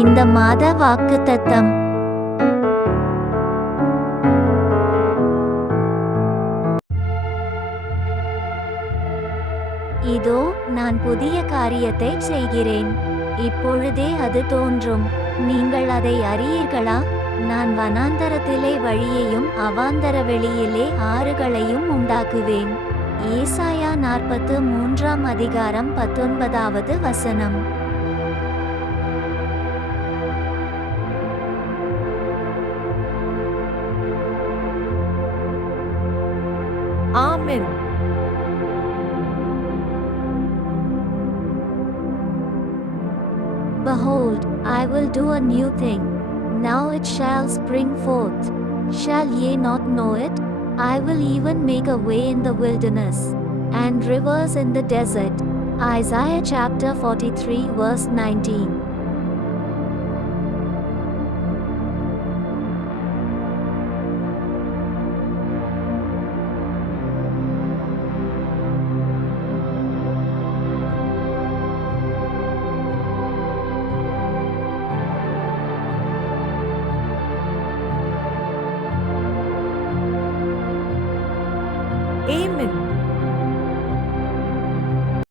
இந்த மாத வாக்குத்தத்தம். இதோ நான் புதிய காரியத்தைச் செய்கிறேன், இப்பொழுதே அது தோன்றும். நீங்கள் அதை அறியீர்களா? நான் வனாந்தரத்திலே வழியையும் அவாந்தர வெளியிலே ஆறுகளையும் உண்டாக்குவேன். ஏசாயா 43 அதிகாரம் 19வது வசனம். Amen. Behold, I will do a new thing. Now it shall spring forth. Shall ye not know it? I will even make a way in the wilderness, and rivers in the desert. Isaiah chapter 43 verse 19. Amen.